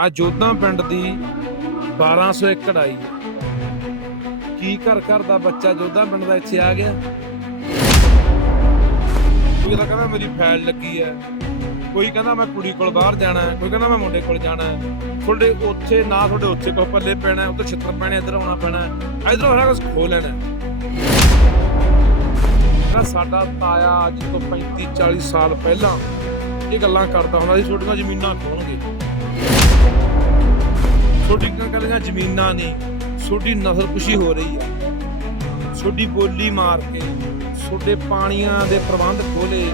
ਆ ਜੋਧਾਂ ਪਿੰਡ ਦੀ 1200 ਏਕੜ ਆਈ ਕੀ ਘਰ ਘਰ ਦਾ ਬੱਚਾ ਜੋਧਾਂ ਪਿੰਡ ਦਾ ਇੱਥੇ ਆ ਗਿਆ? ਕੋਈ ਤਾਂ ਕਹਿੰਦਾ ਮੇਰੀ ਫੈਲ ਲੱਗੀ ਹੈ। ਕੋਈ ਕਹਿੰਦਾ ਮੈਂ ਕੁੜੀ ਕੋਲ ਬਾਹਰ ਜਾਣਾ ਕੋਈ ਕਹਿੰਦਾ ਮੈਂ ਮੁੰਡੇ ਕੋਲ ਜਾਣਾ ਤੁਹਾਡੇ ਉੱਥੇ ਨਾ ਤੁਹਾਡੇ ਉੱਥੇ ਕੋ ਪੱਲੇ ਪੈਣਾ ਉੱਥੇ ਛਿੱਤਰ ਪੈਣੇ, ਇੱਧਰ ਆਉਣਾ ਪੈਣਾ ਇੱਧਰੋਂ ਸਾਰਾ ਕੁਝ ਖੋ ਲੈਣਾ ਜਿਹੜਾ ਸਾਡਾ ਤਾਇਆ ਅੱਜ ਤੋਂ 35 40 ਸਾਲ ਪਹਿਲਾਂ ਇਹ ਗੱਲਾਂ ਕਰਦਾ ਹੁੰਦਾ ਸੀ ਛੋਟੀਆਂ ਜ਼ਮੀਨਾਂ ਖੋਣਗੇ ਛੋਟੀਆਂ ਕੱਲੀਆਂ ਜ਼ਮੀਨਾਂ ਨਹੀਂ ਤੁਹਾਡੀ ਨਸਲ ਹੋ ਰਹੀ ਆ। ਤੁਹਾਡੀ ਬੋਲੀ ਮਾਰ ਕੇ ਤੁਹਾਡੇ ਪਾਣੀਆਂ ਦੇ ਪ੍ਰਬੰਧ ਖੋਲੇ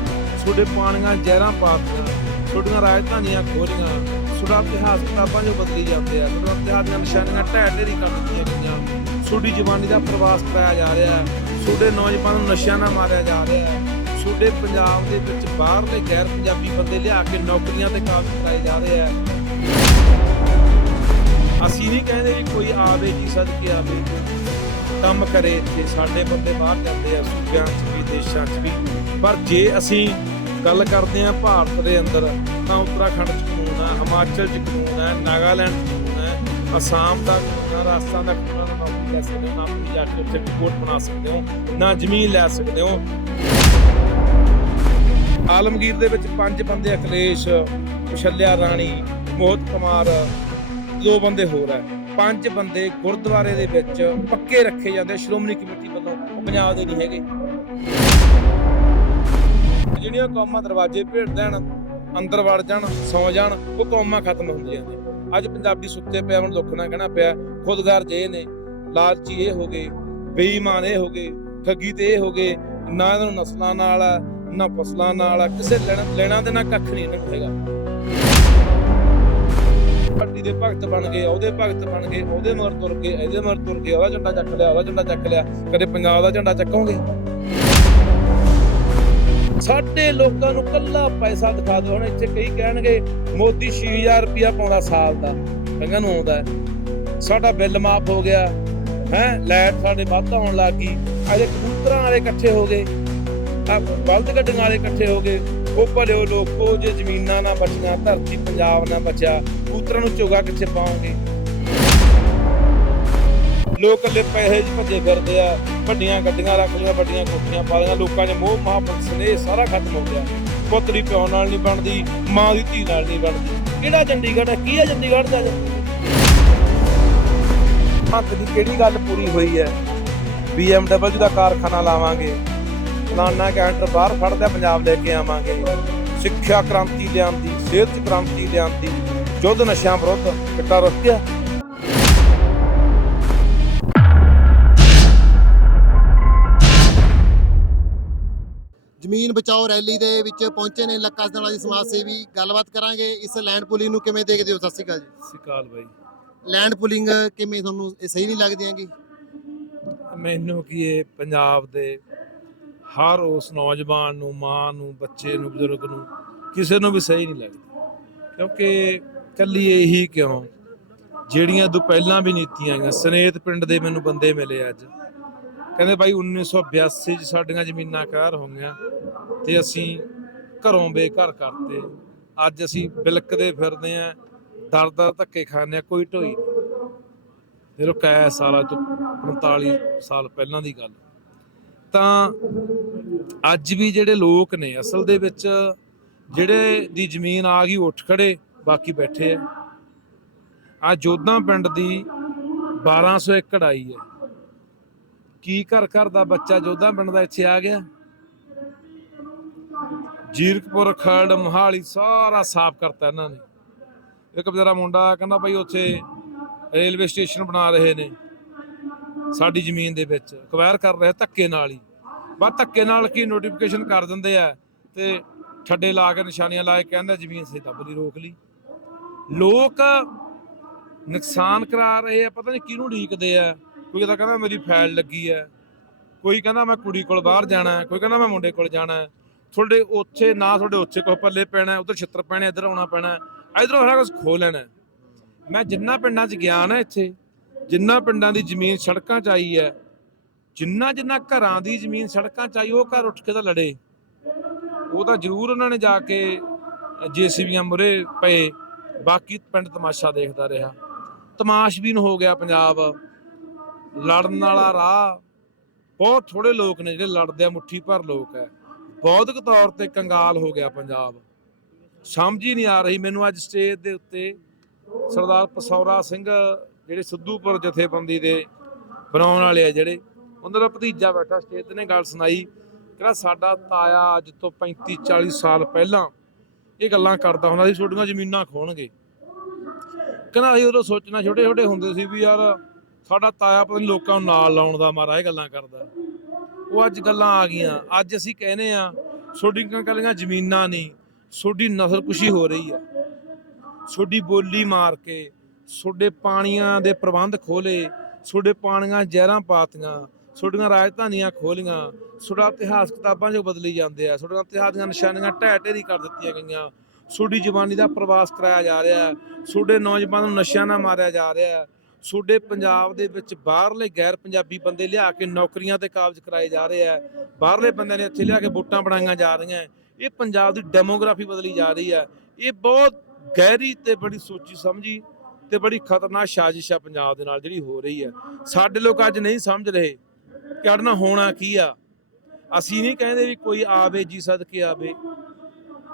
ਤੁਹਾਡੇ ਪਾਣੀਆਂ ਜ਼ਹਿਰਾਂ ਪਾਤੀਆਂ ਤੁਹਾਡੀਆਂ ਰਾਜਧਾਨੀਆਂ ਖੋਲੀਆਂ ਤੁਹਾਡਾ ਇਤਿਹਾਸ ਕਿਤਾਬਾਂ ਜੋ ਬਦਲੀ ਜਾਂਦੇ ਆ ਤੁਹਾਡਾ ਇਤਿਹਾਸ ਦੀਆਂ ਨਿਸ਼ਾਨੀਆਂ ਢਹਿ ਢੇਰੀ ਕਰ ਦਿੱਤੀਆਂ ਗਈਆਂ। ਤੁਹਾਡੀ ਜਵਾਨੀ ਦਾ ਪ੍ਰਵਾਸ ਕਰਾਇਆ ਜਾ ਰਿਹਾ ਤੁਹਾਡੇ ਛੋਟੇ ਨੌਜਵਾਨਾਂ ਨੂੰ ਨਸ਼ਿਆਂ ਨਾਲ ਮਾਰਿਆ ਜਾ ਰਿਹਾ ਤੁਹਾਡੇ ਪੰਜਾਬ ਦੇ ਵਿੱਚ ਬਾਹਰਲੇ ਗੈਰ ਪੰਜਾਬੀ ਬੰਦੇ ਲਿਆ ਕੇ ਨੌਕਰੀਆਂ ਤੇ ਕਾਬਜ਼ ਕਰਾਏ ਜਾ ਰਹੇ ਆ ਅਸੀਂ ਨਹੀਂ ਕਹਿੰਦੇ ਕਿ ਕੋਈ ਆਵੇ ਜੀ, ਸਦਕੇ ਆਵੇ। ਕੰਮ ਕਰੇ ਇੱਥੇ ਸਾਡੇ ਬੰਦੇ ਬਾਹਰ ਜਾਂਦੇ ਆ, ਸੂਬਿਆਂ 'ਚ ਵੀ, ਦੇਸ਼ਾਂ 'ਚ ਵੀ। ਪਰ ਜੇ ਅਸੀਂ ਗੱਲ ਕਰਦੇ ਆ ਭਾਰਤ ਦੇ ਅੰਦਰ, ਤਾਂ ਉੱਤਰਾਖੰਡ 'ਚ ਕਾਨੂੰਨ ਆ, ਹਿਮਾਚਲ 'ਚ ਕਾਨੂੰਨ ਹੈ ਨਾਗਾਲੈਂਡ 'ਚ ਕਾਨੂੰਨ ਹੈ ਅਸਾਮ ਦਾ ਕਾਨੂੰਨ ਹੈ ਰਾਜਸਥਾਨ ਦਾ ਕਾਨੂੰਨ ਹੈ ਨੌਕਰੀ ਲੈ ਸਕਦੇ ਹੋ ਨਾ ਤੁਸੀਂ ਜਾ ਕੇ ਉੱਥੇ ਕੋਰਟ ਬਣਾ ਸਕਦੇ ਹੋ, ਨਾ ਜ਼ਮੀਨ ਲੈ ਸਕਦੇ ਹੋ। ਆਲਮਗੀਰ ਦੇ ਵਿੱਚ ਪੰਜ ਬੰਦੇ ਅਖਿਲੇਸ਼ ਕੁਸ਼ਲਿਆ ਰਾਣੀ, ਮੋਹਤ ਕੁਮਾਰ ਦੋ ਬੰਦੇ ਹੋਰ ਹੈ ਪੰਜ ਬੰਦੇ ਗੁਰਦੁਆਰੇ ਦੇ ਵਿੱਚ ਪੱਕੇ ਰੱਖੇ ਜਾਂਦੇ। ਸ਼੍ਰੋਮਣੀ ਕਮੇਟੀ ਵੱਲੋਂ ਉਹ ਪੰਜਾਬ ਦੇ ਨਹੀਂ ਹੈਗੇ। ਜਿਹੜੀਆਂ ਕੌਮਾਂ ਦਰਵਾਜ਼ੇ ਭੇੜ ਦੇਣ ਅੰਦਰ ਵੜ ਜਾਣ ਸੌ ਜਾਣ ਉਹ ਕੌਮਾਂ ਖਤਮ ਹੁੰਦੀਆਂ ਨੇ। ਅੱਜ ਪੰਜਾਬੀ ਸੁੱਤੇ ਪਿਆ ਹੁਣ ਦੁੱਖ ਨਾਲ ਕਹਿਣਾ ਪਿਆ ਖੁਦਗਰ ਜੇ ਨੇ ਲਾਲਚੀ ਇਹ ਹੋ ਗਏ ਬੇਈਮਾਨ ਇਹ ਹੋ ਗਏ ਠੱਗੀ ਤੇ ਇਹ ਹੋ ਗਏ ਨਾ ਇਹਨਾਂ ਨੂੰ ਨਸਲਾਂ ਨਾਲ ਆ, ਨਾ ਫਸਲਾਂ ਨਾਲ ਆ, ਕਿਸੇ ਲੈਣਾ ਲੈਣਾ ਦੇ ਨਾਲ ਕੱਖ ਨਹੀਂ ਇਹਨਾਂ ਨੂੰ ਹੈਗਾ। ਪਾਰਟੀ ਦੇ ਭਗਤ ਬਣ ਗਏ, ਉਹਦੇ ਭਗਤ ਬਣ ਗਏ, ਉਹਦੇ ਮਗਰ ਤੁਰ ਕੇ ਇਹਦੇ ਮਗਰ ਤੁਰ ਕੇ ਉਹਦਾ ਝੰਡਾ ਚੱਕ ਲਿਆ, ਉਹਦਾ ਝੰਡਾ ਚੱਕ ਲਿਆ। ਕਦੇ ਪੰਜਾਬ ਦਾ ਝੰਡਾ ਚੱਕੋਗੇ? ਸਾਡੇ ਲੋਕਾਂ ਨੂੰ ਕੱਲਾ ਪੈਸਾ ਦਿਖਾ ਦਿਓ, ਹੁਣ ਇੱਥੇ ਕਈ ਕਹਿਣਗੇ, ਮੋਦੀ 6000 ਰੁਪਇਆ ਪਾਉਂਦਾ ਸਾਲ ਦਾ। ਕੰਗਾਂ ਨੂੰ ਆਉਂਦਾ ਸਾਡਾ ਬਿੱਲ ਮਾਫ ਹੋ ਗਿਆ, ਹੈ, ਲਾਈਟ ਸਾਡੇ ਵੱਧ ਆਉਣ ਲੱਗ ਗਈ। ਅਜੇ ਕਬੂਤਰਾਂ ਵਾਲੇ ਇਕੱਠੇ ਹੋ ਗਏ ਆ ਬਲਦ ਗੱਡੀਆਂ ਵਾਲੇ ਇਕੱਠੇ ਹੋ ਗਏ। ਉਹ ਭਲਿਓ ਲੋਕੋ, ਜੇ ਜ਼ਮੀਨਾਂ ਨਾ ਬਚੀਆਂ, ਧਰਤੀ ਪੰਜਾਬ ਨਾ ਬਚਿਆ ਕਬੂਤਰਾਂ ਨੂੰ ਚੋਗਾ ਕਿੱਥੇ ਪਾਉਂਗੇ ਲੋਕ ਕੱਲੇ ਪੈਸੇ 'ਚ ਭੱਜੇ ਫਿਰਦੇ ਆ, ਵੱਡੀਆਂ ਗੱਡੀਆਂ ਰੱਖ ਲਈਆਂ, ਵੱਡੀਆਂ ਕੋਠੀਆਂ ਪਾ ਲਈਆਂ, ਲੋਕਾਂ 'ਚ ਮੋਹ ਮੁਹੱਬਤ ਸਨੇਹ ਸਾਰਾ ਖਤਮ ਹੋ ਗਿਆ। ਪੁੱਤਰੀ ਪਿਓ ਨਾਲ ਨਹੀਂ ਬਣਦੀ, ਮਾਂ ਦੀ ਧੀ ਨਾਲ ਨਹੀਂ ਬਣਦੀ। ਕਿਹੜਾ ਚੰਡੀਗੜ੍ਹ ਹੈ ਕੀ ਹੈ ਚੰਡੀਗੜ੍ਹ ਦਾ? ਹੱਕ ਦੀ ਕਿਹੜੀ ਗੱਲ ਪੂਰੀ ਹੋਈ ਹੈ? BMW ਦਾ ਕਾਰਖਾਨਾ ਲਾਵਾਂਗੇ। ਫਲਾਨਾ ਕੈਂਟਰ ਬਾਹਰ ਖੜਦਾ ਪੰਜਾਬ ਲੈ ਕੇ ਆਵਾਂਗੇ। ਸਿੱਖਿਆ ਕ੍ਰਾਂਤੀ ਲਿਆਂਦੀ ਸਿਹਤ ਕ੍ਰਾਂਤੀ ਲਿਆਂਦੀ ਯੁੱਧ ਨਸ਼ਿਆਂ ਵਿਰੁੱਧ ਕਿੱਟਾ ਰੁਕਿਆ ਜ਼ਮੀਨ ਬਚਾਓ ਰੈਲੀ ਦੇ ਵਿੱਚ ਪਹੁੰਚੇ ਨੇ ਲੱਕਾ ਸਦਾਣਾ ਜੀ ਸਮਾਜ ਸੇਵੀ। ਗੱਲਬਾਤ ਕਰਾਂਗੇ ਇਸ ਲੈਂਡ ਪੁਲਿੰਗ ਨੂੰ ਕਿਵੇਂ ਦੇਖਦੇ ਹੋ? ਸਤਿ ਸ਼੍ਰੀ ਅਕਾਲ ਜੀ। ਸਿਕਾਲ ਬਾਈ। ਲੈਂਡ ਪੁਲਿੰਗ ਕਿਵੇਂ ਤੁਹਾਨੂੰ ਇਹ ਸਹੀ ਨਹੀਂ ਲੱਗਦੀ ਹੈਗੀ ਮੈਨੂੰ ਕੀ ਇਹ ਪੰਜਾਬ ਦੇ ਹਰ ਉਸ ਨੌਜਵਾਨ ਨੂੰ, ਮਾਂ ਨੂੰ, ਬੱਚੇ ਨੂੰ, ਬਜ਼ੁਰਗ ਨੂੰ ਕਿਸੇ ਨੂੰ ਵੀ ਸਹੀ ਨਹੀਂ ਲੱਗਦੀ। ਕਿਉਂਕਿ ਕੱਲੀ ਇਹੀ ਕਿਉਂ? ਜਿਹੜੀਆਂ ਤੋਂ ਪਹਿਲਾਂ ਵੀ ਨੀਤੀਆਂ ਆਈਆਂ, ਸਨੇਤ ਪਿੰਡ ਦੇ ਮੈਨੂੰ ਬੰਦੇ ਮਿਲੇ ਅੱਜ। ਕਹਿੰਦੇ ਬਾਈ 1982 ਚ ਸਾਡੀਆਂ ਜ਼ਮੀਨਾਂ ਕਾਰ ਹੋ ਗਈਆਂ ਤੇ ਅਸੀਂ ਘਰੋਂ ਬੇਘਰ ਕਰਤੇ। ਅੱਜ ਅਸੀਂ ਬਿਲਕਦੇ ਫਿਰਦੇ ਆਂ, ਦਰ ਦਰ ਧੱਕੇ ਖਾਂਦੇ ਆ, ਕੋਈ ਢੋਈ ਨਹੀਂ। ਜਦੋਂ ਕੈ ਸਾਲਾਂ ਤੋਂ 45 ਸਾਲ ਪਹਿਲਾਂ ਦੀ ਗੱਲ। ਤਾਂ ਅੱਜ ਵੀ ਜਿਹੜੇ ਲੋਕ ਨੇ, ਅਸਲ ਦੇ ਵਿੱਚ ਜਿਹੜੇ ਦੀ ਜ਼ਮੀਨ ਆ ਗਈ, ਉੱਠ ਖੜੇ, ਬਾਕੀ ਬੈਠੇ ਆ। ਆ ਜੋਧਾਂ ਪਿੰਡ ਦੀ 1200 ਏਕੜ ਆਈ ਹੈ। ਕੀ ਘਰ ਘਰ ਦਾ ਬੱਚਾ ਜੋਧਾਂ ਪਿੰਡ ਦਾ ਇੱਥੇ ਆ ਗਿਆ? ਜੀਰਕਪੁਰ, ਖਰੜ, ਮੋਹਾਲੀ ਸਾਰਾ ਸਾਫ਼ ਕਰਤਾ ਇਹਨਾਂ ਨੇ। ਇੱਕ ਬਜ਼ਾਰਾ ਮੁੰਡਾ ਕਹਿੰਦਾ ਭਾਈ ਉੱਥੇ ਰੇਲਵੇ ਸਟੇਸ਼ਨ ਬਣਾ ਰਹੇ ਨੇ, ਸਾਡੀ ਜ਼ਮੀਨ ਦੇ ਵਿੱਚ। ਅਕਵਾਇਰ ਕਰ ਰਹੇ ਧੱਕੇ ਨਾਲ ਹੀ। ਬਸ ਧੱਕੇ ਨਾਲ ਕੀ ਨੋਟੀਫਿਕੇਸ਼ਨ ਕਰ ਦਿੰਦੇ ਆ ਤੇ ਠੱਡੇ ਲਾ ਕੇ, ਨਿਸ਼ਾਨੀਆਂ ਲਾ ਕੇ ਕਹਿੰਦਾ ਜ਼ਮੀਨ ਸੇ ਦੱਬ ਲਈ ਰੋਕ ਲਈ। ਲੋਕ ਨੁਕਸਾਨ ਕਰਾ ਰਹੇ ਆ, ਪਤਾ ਨਹੀਂ ਕਿਹਨੂੰ ਢੀਕਦੇ ਆ। ਕੋਈ ਤਾਂ ਕਹਿੰਦਾ ਮੇਰੀ ਫੈਲ ਲੱਗੀ ਹੈ ਕੋਈ ਕਹਿੰਦਾ ਮੈਂ ਕੁੜੀ ਕੋਲ ਬਾਹਰ ਜਾਣਾ ਕੋਈ ਕਹਿੰਦਾ ਮੈਂ ਮੁੰਡੇ ਕੋਲ ਜਾਣਾ ਤੁਹਾਡੇ ਉੱਥੇ ਨਾ ਤੁਹਾਡੇ ਉੱਥੇ ਕੋਈ ਪੱਲੇ ਪੈਣਾ ਉਧਰ ਛਿੱਤਰ ਪੈਣੇ, ਇੱਧਰ ਆਉਣਾ ਪੈਣਾ ਇਧਰੋਂ ਸਾਰਾ ਕੁਝ ਖੋ ਲੈਣਾ ਮੈਂ ਜਿੰਨਾ ਪਿੰਡਾਂ 'ਚ ਗਿਆ ਨਾ ਇੱਥੇ, ਜਿੰਨਾ ਪਿੰਡਾਂ ਦੀ ਜ਼ਮੀਨ ਸੜਕਾਂ 'ਚ ਆਈ ਹੈ ਜਿੰਨਾ ਜਿੰਨਾ ਘਰਾਂ ਦੀ ਜ਼ਮੀਨ ਸੜਕਾਂ 'ਚ ਆਈ, ਉਹ ਘਰ ਉੱਠ ਕੇ ਤਾਂ ਲੜੇ। ਉਹ ਤਾਂ ਜ਼ਰੂਰ ਉਹਨਾਂ ਨੇ ਜਾ ਕੇ ਜੀਸੀਬੀਆਂ ਮੁਰੇ ਪਏ। ਬਾਕੀ ਪਿੰਡ ਤਮਾਸ਼ਾ ਦੇਖਦਾ ਰਿਹਾ। ਤਮਾਸ਼ਬੀਨ ਹੋ ਗਿਆ ਪੰਜਾਬ। ਲੜਨ ਵਾਲਾ ਰਾਹ ਬਹੁਤ ਥੋੜੇ ਲੋਕ ਨੇ ਜਿਹੜੇ ਲੜਦੇ ਆ ਮੁੱਠੀ ਭਰ ਲੋਕ ਹੈ ਬੌਧਿਕ ਤੌਰ ਤੇ ਕੰਗਾਲ ਹੋ ਗਿਆ ਪੰਜਾਬ। ਸਮਝ ਹੀ ਨਹੀਂ ਆ ਰਹੀ ਮੈਨੂੰ ਅੱਜ ਸਟੇਜ ਦੇ ਉੱਤੇ ਸਰਦਾਰ ਪਸੌਰਾ ਸਿੰਘ, ਜਿਹੜੇ ਸਿੱਧੂਪੁਰ ਜਥੇਬੰਦੀ ਦੇ ਬਣਾਉਣ ਵਾਲੇ ਆ ਜਿਹੜੇ ਉਹਨਾਂ ਦਾ ਭਤੀਜਾ ਬੈਠਾ ਸਟੇਜ ਤੇ ਨੇ ਗੱਲ ਸੁਣਾਈ, ਕਹਿੰਦਾ ਸਾਡਾ ਤਾਇਆ ਅੱਜ ਤੋਂ 35 40 ਸਾਲ ਪਹਿਲਾਂ ਇਹ ਗੱਲਾਂ ਕਰਦਾ ਹੁੰਦਾ ਸੀ, ਛੋਟੀਆਂ ਜ਼ਮੀਨਾਂ ਖੋਣਗੇ ਕਹਿੰਦਾ ਅਸੀਂ ਉਦੋਂ ਸੋਚਣਾ ਛੋਟੇ ਛੋਟੇ ਹੁੰਦੇ ਸੀ ਵੀ ਯਾਰ ਸਾਡਾ ਤਾਇਆ ਪਤਾ ਨਹੀਂ ਲੋਕਾਂ ਨੂੰ ਨਾਲ ਲਾਉਣ ਦਾ ਮਾਰਾ ਇਹ ਗੱਲਾਂ ਕਰਦਾ। ਉਹ ਅੱਜ ਗੱਲਾਂ ਆ ਗਈਆਂ, ਅੱਜ ਅਸੀਂ ਕਹਿੰਦੇ ਆ ਛੋਡੀਆਂ ਕੱਲੀਆਂ ਜ਼ਮੀਨਾਂ ਨਹੀਂ ਛੋਡੀ ਨਸਲਕੁਸ਼ੀ ਹੋ ਰਹੀ ਆ। ਛੋਡੀ ਬੋਲੀ ਮਾਰ ਕੇ, ਛੋਡੇ ਪਾਣੀਆਂ ਦੇ ਪ੍ਰਬੰਧ ਖੋਲੇ ਛੋਡੇ ਪਾਣੀਆਂ ਜ਼ਹਿਰਾਂ ਪਾਤੀਆਂ ਤੁਹਾਡੀਆਂ ਰਾਜਧਾਨੀਆਂ ਖੋਲੀਆਂ ਛੋਡਾ ਇਤਿਹਾਸ ਕਿਤਾਬਾਂ 'ਚ ਬਦਲੀ ਜਾਂਦੇ ਆ ਛੋਡੀਆਂ ਇਤਿਹਾਸ ਦੀਆਂ ਨਿਸ਼ਾਨੀਆਂ ਢਹਿ ਢੇਰੀ ਕਰ ਦਿੱਤੀਆਂ ਗਈਆਂ। ਤੁਹਾਡੀ ਜਵਾਨੀ ਦਾ ਪ੍ਰਵਾਸ ਕਰਾਇਆ ਜਾ ਰਿਹਾ ਹੈ ਛੋਡੇ ਨੌਜਵਾਨਾਂ ਨੂੰ ਨਸ਼ਿਆਂ ਨਾਲ ਮਾਰਿਆ ਜਾ ਰਿਹਾ ਹੈ ਛੋਡੇ ਪੰਜਾਬ ਦੇ ਵਿੱਚ ਬਾਹਰਲੇ ਗੈਰ ਪੰਜਾਬੀ ਬੰਦੇ ਲਿਆ ਕੇ ਨੌਕਰੀਆਂ ਤੇ ਕਾਬਜ਼ ਕਰਾਏ ਜਾ ਰਹੇ ਆ, ਬਾਹਰਲੇ ਬੰਦਿਆਂ ਨੇ ਇੱਥੇ ਲਿਆ ਕੇ ਵੋਟਾਂ ਬਣਾਈਆਂ ਜਾ ਰਹੀਆਂ ਇਹ ਪੰਜਾਬ ਦੀ ਡੈਮੋਗ੍ਰਾਫੀ ਬਦਲੀ ਜਾ ਰਹੀ ਹੈ। ਇਹ ਬਹੁਤ ਗਹਿਰੀ ਤੇ ਬੜੀ ਸੋਚੀ ਸਮਝੀ ਤੇ ਬੜੀ ਖਤਰਨਾਕ ਸਾਜ਼ਿਸ਼ ਆ ਪੰਜਾਬ ਦੇ ਨਾਲ ਜਿਹੜੀ ਹੋ ਰਹੀ ਹੈ। ਸਾਡੇ ਲੋਕ ਅੱਜ ਨਹੀਂ ਸਮਝ ਰਹੇ ਕਿ ਹੋਣਾ ਕੀ ਆ? ਅਸੀਂ ਨਹੀਂ ਕਹਿੰਦੇ ਵੀ ਕੋਈ ਆਵੇ, ਜੀ ਸਦਕੇ ਆਵੇ।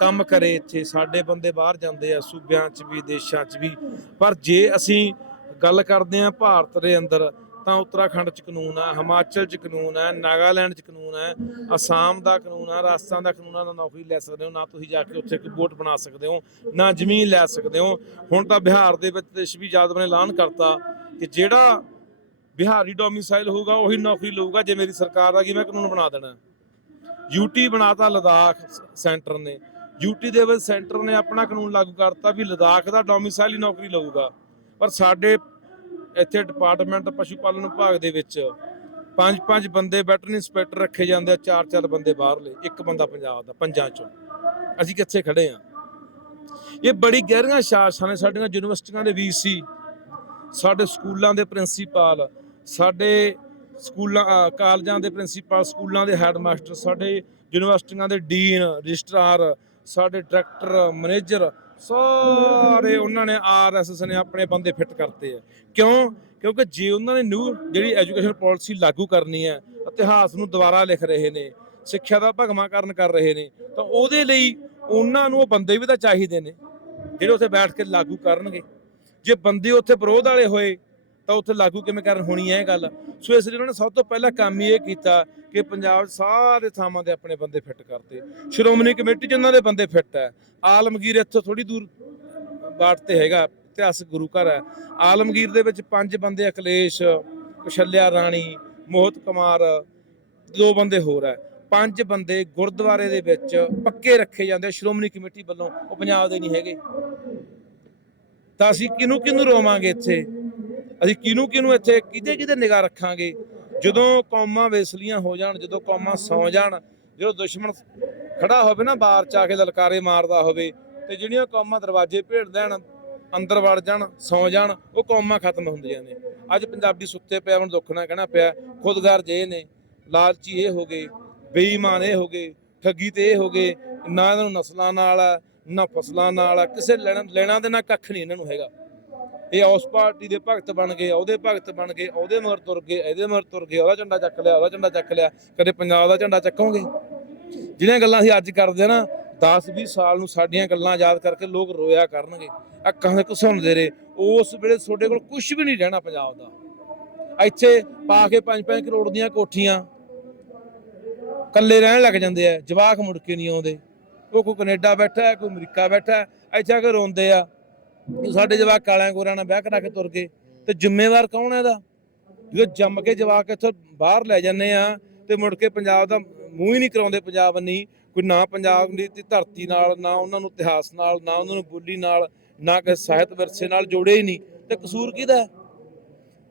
ਕੰਮ ਕਰੇ ਇੱਥੇ, ਸਾਡੇ ਬੰਦੇ ਬਾਹਰ ਜਾਂਦੇ ਆ, ਸੂਬਿਆਂ 'ਚ ਵੀ, ਦੇਸ਼ਾਂ 'ਚ ਵੀ। ਪਰ ਜੇ ਅਸੀਂ ਗੱਲ ਕਰਦੇ ਆ ਭਾਰਤ ਦੇ ਅੰਦਰ, ਤਾਂ ਉੱਤਰਾਖੰਡ 'ਚ ਕਾਨੂੰਨ ਆ, ਹਿਮਾਚਲ 'ਚ ਕਾਨੂੰਨ ਹੈ ਨਾਗਾਲੈਂਡ 'ਚ ਕਾਨੂੰਨ ਹੈ ਅਸਾਮ ਦਾ ਕਾਨੂੰਨ ਆ, ਰਾਜਸਥਾਨ ਦਾ ਕਾਨੂੰਨ ਆ, ਨਾ ਨੌਕਰੀ ਲੈ ਸਕਦੇ ਹੋ, ਨਾ ਤੁਸੀਂ ਜਾ ਕੇ ਉੱਥੇ ਇੱਕ ਵੋਟ ਬਣਾ ਸਕਦੇ ਹੋ, ਨਾ ਜ਼ਮੀਨ ਲੈ ਸਕਦੇ ਹੋ। ਹੁਣ ਤਾਂ ਬਿਹਾਰ ਦੇ ਵਿੱਚ ਦੇਸ਼ਵੀ ਯਾਦਵ ਨੇ ਐਲਾਨ ਕਰਤਾ ਕਿ ਜਿਹੜਾ ਬਿਹਾਰੀ ਡੋਮਿਸਾਈਲ ਹੋਊਗਾ, ਉਹੀ ਨੌਕਰੀ ਲਊਗਾ, ਜੇ ਮੇਰੀ ਸਰਕਾਰ ਆ ਗਈ ਮੈਂ ਕਾਨੂੰਨ ਬਣਾ ਦੇਣਾ। ਯੂਟੀ ਬਣਾਤਾ ਲਦਾਖ ਸੈਂਟਰ ਨੇ। ਯੂਟੀ ਦੇ ਵਿੱਚ ਸੈਂਟਰ ਨੇ ਆਪਣਾ ਕਾਨੂੰਨ ਲਾਗੂ ਕਰਤਾ ਵੀ ਲਦਾਖ ਦਾ ਡੋਮਿਸਾਈਲ ਹੀ ਨੌਕਰੀ ਲਊਗਾ। ਪਰ ਸਾਡੇ ਇੱਥੇ ਡਿਪਾਰਟਮੈਂਟ ਪਸ਼ੂ ਪਾਲਣ ਵਿਭਾਗ ਦੇ ਵਿੱਚ ਪੰਜ ਪੰਜ ਬੰਦੇ ਵੈਟਰਨ ਇੰਸਪੈਕਟਰ ਰੱਖੇ ਜਾਂਦੇ ਆ ਚਾਰ ਚਾਰ ਬੰਦੇ ਬਾਹਰਲੇ, ਇੱਕ ਬੰਦਾ ਪੰਜਾਬ ਦਾ, ਪੰਜਾਂ ਚੋਂ। ਅਸੀਂ ਕਿੱਥੇ ਖੜੇ ਆ? ਇਹ ਬੜੀ ਗਹਿਰੀਆਂ ਸ਼ਾਸਾਂ ਨੇ ਸਾਡੀਆਂ ਯੂਨੀਵਰਸਿਟੀਆਂ ਦੇ ਵੀਸੀ ਸਾਡੇ ਸਕੂਲਾਂ ਦੇ ਪ੍ਰਿੰਸੀਪਲ ਸਾਡੇ ਸਕੂਲਾਂ ਕਾਲਜਾਂ ਦੇ ਪ੍ਰਿੰਸੀਪਲ, ਸਕੂਲਾਂ ਦੇ ਹੈਡਮਾਸਟਰ, ਸਾਡੇ ਯੂਨੀਵਰਸਿਟੀਆਂ ਦੇ ਡੀਨ, ਰਜਿਸਟਰਾਰ, ਸਾਡੇ ਡਾਇਰੈਕਟਰ, ਮੈਨੇਜਰ, ਸਾਰੇ ਉਹਨਾਂ ਨੇ ਆਰਐਸਐਸ ਨੇ ਆਪਣੇ ਬੰਦੇ ਫਿੱਟ ਕਰਤੇ ਆ। ਕਿਉਂ? ਕਿਉਂਕਿ ਜੇ ਉਹਨਾਂ ਨੇ ਨਿਊ ਜਿਹੜੀ ਐਜੂਕੇਸ਼ਨ ਪਾਲਿਸੀ ਲਾਗੂ ਕਰਨੀ ਹੈ, ਇਤਿਹਾਸ ਨੂੰ ਦੁਬਾਰਾ ਲਿਖ ਰਹੇ ਨੇ, ਸਿੱਖਿਆ ਦਾ ਭਗਵਾਕਰਨ ਕਰ ਰਹੇ ਨੇ, ਤਾਂ ਉਹਦੇ ਲਈ ਉਹਨਾਂ ਨੂੰ ਉਹ ਬੰਦੇ ਵੀ ਤਾਂ ਚਾਹੀਦੇ ਨੇ, ਜਿਹੜੇ ਉੱਥੇ ਬੈਠ ਕੇ ਲਾਗੂ ਕਰਨਗੇ। ਜੇ ਬੰਦੇ ਉੱਥੇ ਵਿਰੋਧ ਵਾਲੇ ਹੋਏ ਤਾਂ ਉੱਥੇ ਲਾਗੂ ਕਿਵੇਂ ਕਰਨ ਹੋਣੀ ਹੈ ਇਹ ਗੱਲ? ਸੋ ਇਸ ਲਈ ਉਹਨਾਂ ਨੇ ਸਭ ਤੋਂ ਪਹਿਲਾਂ ਕੰਮ ਹੀ ਇਹ ਕੀਤਾ ਕਿ ਪੰਜਾਬ ਸਾਰੇ ਥਾਵਾਂ ਦੇ ਆਪਣੇ ਬੰਦੇ ਫਿੱਟ ਕਰਤੇ। ਸ਼੍ਰੋਮਣੀ ਕਮੇਟੀ 'ਚ ਉਹਨਾਂ ਦੇ ਬੰਦੇ ਫਿੱਟ ਹੈ। ਆਲਮਗੀਰ ਇੱਥੋਂ ਥੋੜੀ ਦੂਰ ਬਾਟ ਤੇ ਹੈਗਾ, ਇਤਿਹਾਸਕ ਗੁਰੂ ਘਰ ਹੈ। ਆਲਮਗੀਰ ਦੇ ਵਿੱਚ ਪੰਜ ਬੰਦੇ ਅਕਲੇਸ਼ ਕੁਸ਼ਲਿਆ ਰਾਣੀ, ਮੋਹਤ ਕੁਮਾਰ, ਦੋ ਬੰਦੇ ਹੋਰ ਹੈ। ਪੰਜ ਬੰਦੇ ਗੁਰਦੁਆਰੇ ਦੇ ਵਿੱਚ ਪੱਕੇ ਰੱਖੇ ਜਾਂਦੇ ਸ਼੍ਰੋਮਣੀ ਕਮੇਟੀ ਵੱਲੋਂ ਉਹ ਪੰਜਾਬ ਦੇ ਨਹੀਂ ਹੈਗੇ। ਤਾਂ ਅਸੀਂ ਕਿਹਨੂੰ ਕਿਹਨੂੰ ਰੋਵਾਂਗੇ ਇੱਥੇ? ਅਸੀਂ ਕਿਹਨੂੰ ਕਿਹਨੂੰ ਇੱਥੇ ਕਿਹਦੇ ਕਿਹਦੇ ਨਿਗਾਹ ਰੱਖਾਂਗੇ? ਜਦੋਂ ਕੌਮਾਂ ਵੇਸਲੀਆਂ ਹੋ ਜਾਣ, ਜਦੋਂ ਕੌਮਾਂ ਸੌ ਜਾਣ, ਜਦੋਂ ਦੁਸ਼ਮਣ ਖੜਾ ਹੋਵੇ ਨਾ, ਬਾਹਰ ਚ ਆ ਕੇ ਲਲਕਾਰੇ ਮਾਰਦਾ ਹੋਵੇ, ਤੇ ਜਿਹੜੀਆਂ ਕੌਮਾਂ ਦਰਵਾਜ਼ੇ ਭੇੜ ਦੇਣ, ਅੰਦਰ ਵੜ ਜਾਣ, ਸੌ ਜਾਣ, ਉਹ ਕੌਮਾਂ ਖਤਮ ਹੁੰਦੀਆਂ ਨੇ। ਅੱਜ ਪੰਜਾਬੀ ਸੁੱਤੇ ਪਿਆ, ਹੁਣ ਦੁੱਖ ਨਾਲ ਕਹਿਣਾ ਪਿਆ, ਖੁਦਗਰ ਜੇ ਨੇ, ਲਾਲਚੀ ਇਹ ਹੋ ਗਏ, ਬੇਈਮਾਨ ਇਹ ਹੋ ਗਏ, ਠੱਗੀ ਤੇ ਇਹ ਹੋ ਗਏ, ਨਾ ਇਹਨਾਂ ਨੂੰ ਨਸਲਾਂ ਨਾਲ ਆ, ਨਾ ਫਸਲਾਂ ਨਾਲ ਆ, ਕਿਸੇ ਲੈਣਾ ਲੈਣਾ ਦੇ ਨਾਲ ਕੱਖ ਨਹੀਂ ਇਹਨਾਂ ਨੂੰ ਹੈਗਾ। ਇਹ ਉਸ ਪਾਰਟੀ ਦੇ ਭਗਤ ਬਣ ਗਏ, ਉਹਦੇ ਭਗਤ ਬਣ ਗਏ, ਉਹਦੇ ਮਗਰ ਤੁਰ ਗਏ, ਇਹਦੇ ਮਗਰ ਤੁਰ ਗਏ, ਉਹਦਾ ਝੰਡਾ ਚੱਕ ਲਿਆ, ਉਹਦਾ ਝੰਡਾ ਚੱਕ ਲਿਆ, ਕਦੇ ਪੰਜਾਬ ਦਾ ਝੰਡਾ ਚੱਕੋਗੇ? ਜਿਹੜੀਆਂ ਗੱਲਾਂ ਅਸੀਂ ਅੱਜ ਕਰਦੇ ਆ ਨਾ 10 20 ਸਾਲ ਨੂੰ ਸਾਡੀਆਂ ਗੱਲਾਂ ਯਾਦ ਕਰਕੇ ਲੋਕ ਰੋਇਆ ਕਰਨਗੇ, ਅੱਖਾਂ ਦੇ ਘਸੁੰਦੇ ਰਹੇ, ਉਸ ਵੇਲੇ ਤੁਹਾਡੇ ਕੋਲ ਕੁਝ ਵੀ ਨਹੀਂ ਰਹਿਣਾ ਪੰਜਾਬ ਦਾ। ਇੱਥੇ ਪਾ ਕੇ 5-5 ਕਰੋੜ ਦੀਆਂ ਕੋਠੀਆਂ ਕੱਲੇ ਰਹਿਣ ਲੱਗ ਜਾਂਦੇ ਆ, ਜਵਾਕ ਮੁੜ ਕੇ ਨਹੀਂ ਆਉਂਦੇ, ਉਹ ਕੋਈ ਕੈਨੇਡਾ ਬੈਠਾ ਹੈ, ਕੋਈ ਅਮਰੀਕਾ ਬੈਠਾ ਹੈ, ਇੱਥੇ ਆ ਕੇ ਰੋਂਦੇ ਆ। ਵੀ ਸਾਡੇ ਜਵਾਕ ਕਾਲਿਆਂ ਗੋਰਿਆਂ ਨਾਲ ਵਿਆਹ ਕਰਾ ਕੇ ਤੁਰ ਗਏ। ਤੇ ਜ਼ਿੰਮੇਵਾਰ ਕੌਣ ਹੈ ਇਹਦਾ? ਜਦੋਂ ਜੰਮ ਕੇ ਜਵਾਕ ਇੱਥੋਂ ਬਾਹਰ ਲੈ ਜਾਂਦੇ ਆ ਤੇ ਮੁੜ ਕੇ ਪੰਜਾਬ ਦਾ ਮੂੰਹ ਹੀ ਨਹੀਂ ਕਰਾਉਂਦੇ ਪੰਜਾਬ ਨਹੀਂ। ਕੋਈ ਨਾ ਪੰਜਾਬ ਦੀ ਧਰਤੀ ਨਾਲ, ਨਾ ਉਹਨਾਂ ਨੂੰ ਇਤਿਹਾਸ ਨਾਲ, ਨਾ ਉਹਨਾਂ ਨੂੰ ਬੋਲੀ ਨਾਲ, ਨਾ ਕਿ ਸਾਹਿਤ ਵਿਰਸੇ ਨਾਲ ਜੋੜੇ ਹੀ ਨਹੀਂ। ਤੇ ਕਸੂਰ ਕਿਹਦਾ